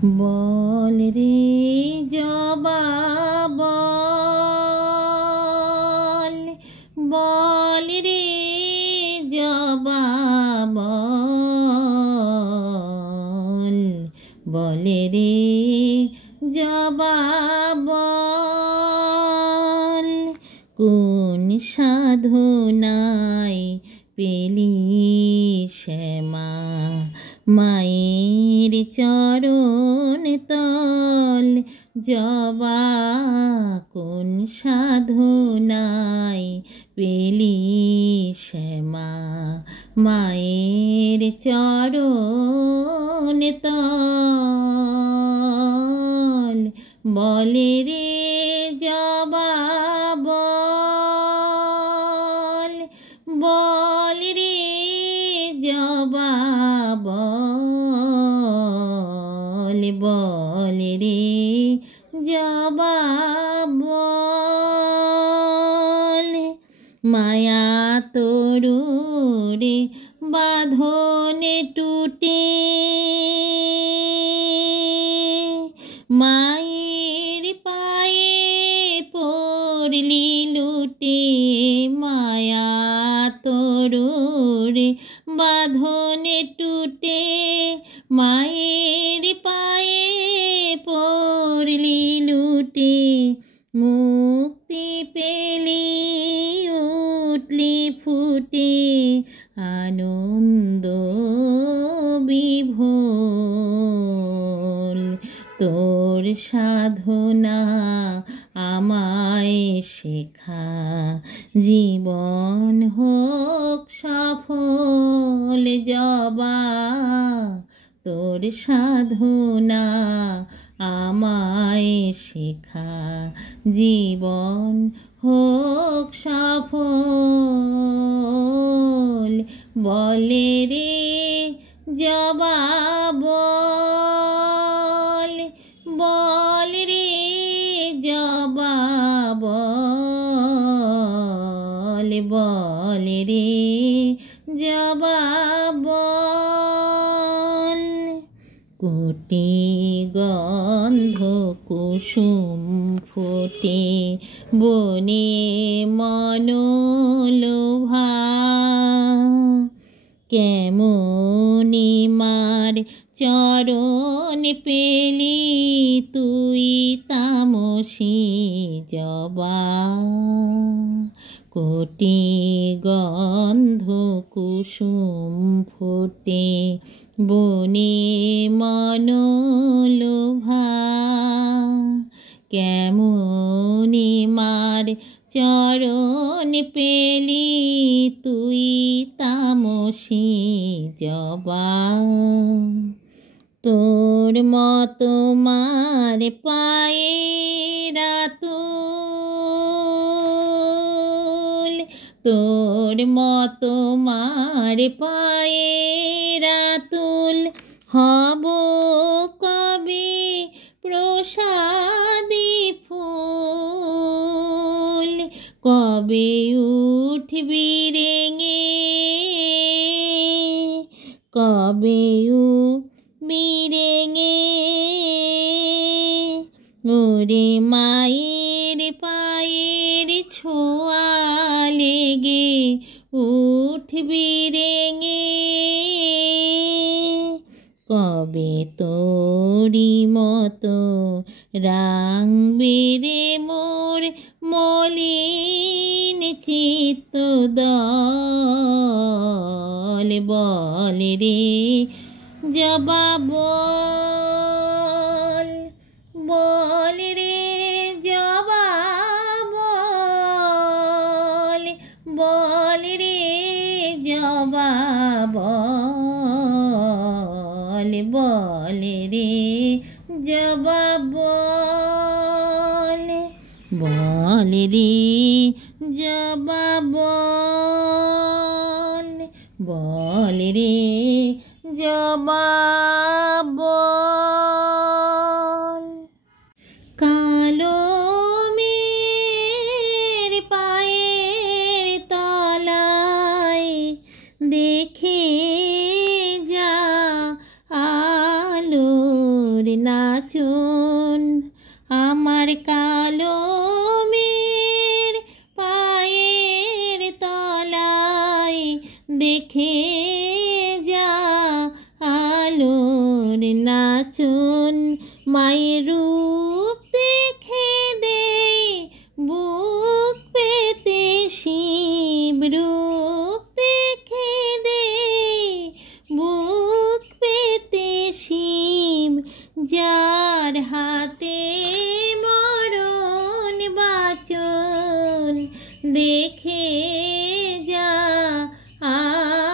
বল রে জবা বল, বল রে জবা বল, বল রে জবা বল, কোন সাধনায় পেলি শ্যামা মায়ের চরণ তল জবা, কোন সাধনায় পেলি শ্যামা মায়ের চরণ তল, বলে রে জবা বল, বল রে জবা বল, বল রে জবা বল, মায়া তরুরে বাঁধনে টুটে মায়ের পায়ে পড়লি লুটে, মায়া তরুরে বাঁধনে টুটে মায়ের পায়ে পড়লি লুটে, মুক্তি পেলি উঠলি ফুটে আনন্দ বিভোল, তোর সাধনা আমায় শেখা জীবন হোক সফল জবা, তোর সাধনা আমায় শেখা জীবন হোক সফল, বলে রে জবা বল, বল রে জবা বল, বল রে জবা বল, কোটি গন্ধ কুসুম ফোটে বনে মনোলোভা, কেমনি মার চরণ পেলি তুই তামসী জবা, কোটি গন্ধ কুসুম ফোটে বনে মনোলোভা, কেমনি মার চরণ পেলি তুই তামসী জবা, তোর মতো মার পায়ে রাতুল, তোর মতো মার পায়ে রাতুল হব কবে প্রসাদী ফুল, কবে উঠবি রেঙে, কবে উঠবি রেঙে, ওরে মায়ের পায়ের ছোঁয়া লেগে উঠবি রেঙে, কবে তোরি মতো রাঙবে রে মোর মলিন চিত্ত দল, বল রে জবা বল, বল রে জবা বল, বল রে জবা বল, বল রে জবা বল, বল রে জবা বল, বল রে জবা বল, কালো মের পায়ের তলায় দেখে যা আলোর না নাচন আমার কালো মেয়ের পায়ের তলায় দেখে যা আলোর নাচন মায়ের রূপ দেখে দে বুক পেতে শিব রূপ দেখে দে বুক পেতে শিব যার হাতে মরণ বাচন দেখে যা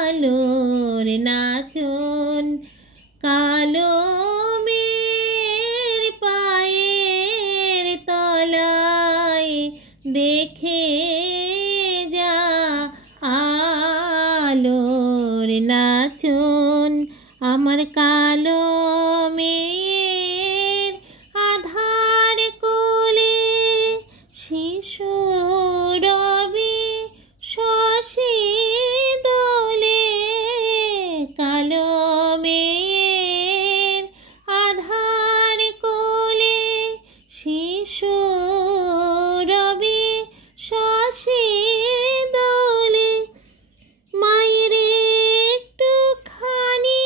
আলোর নাচন কালো মেয়ের পায়ের তলায় দেখে যা আলোর নাচন আমার কালো মেয়ের আধার কোলে শিশু রবি শশী দোলে কালো মেয়ের আধার কোলে শিশু রবি শশী দোলে মায়ের একটুখানি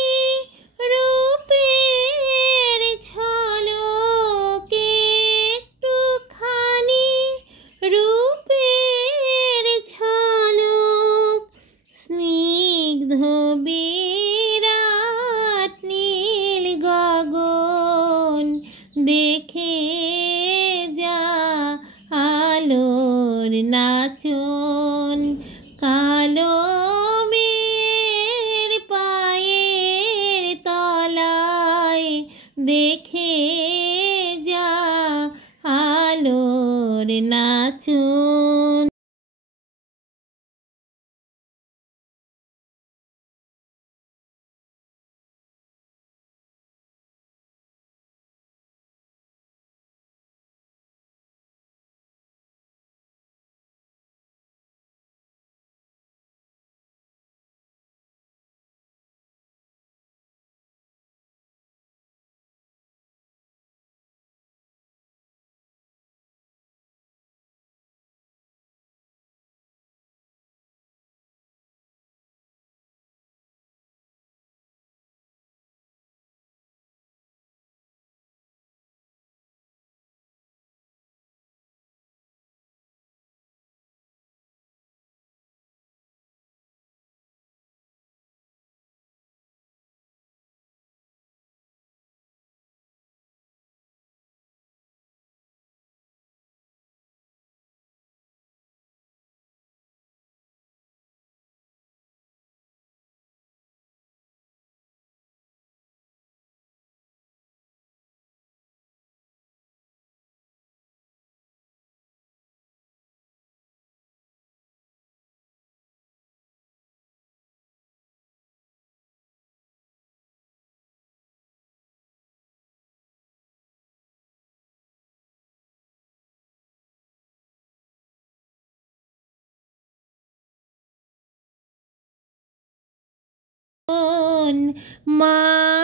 রূপের ঝলকে একটুখানি রূপের ঝলক স্নিগ্ধ বিরাট নীল গগন দেখে যা আলোর নাচন কালো মেয়ের পায়ের তলায় দেখে যা আলোর নাচন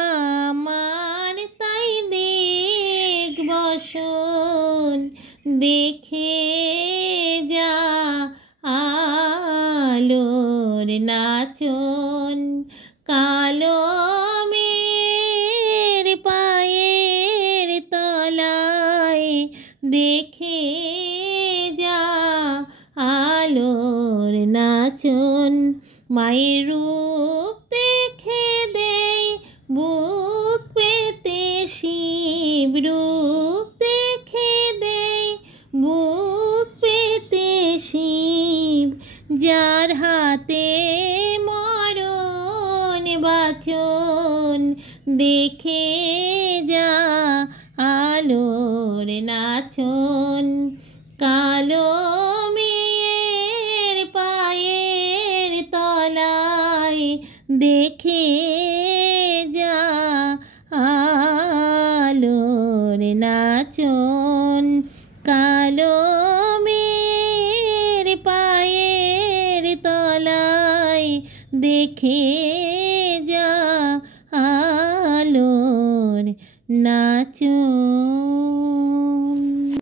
মামার তাই দেখ বসন দেখে যা আলোর নাচন কালো মেয়ের পায়ের তলায় দেখে যা আলোর নাচন মায়ের রূপ দেখে দে বুক পেতে শিব রূপ দেখে দে বুক পেতে শিব যার হাতে মরণ বাচন দেখে যা আলোর নাচন কালো মেয়ের পায়ের তলায় দেখে যা আলোর নাচন কালো মেয়ের পায়ের তলায় দেখে যা আলোর না নাচুন।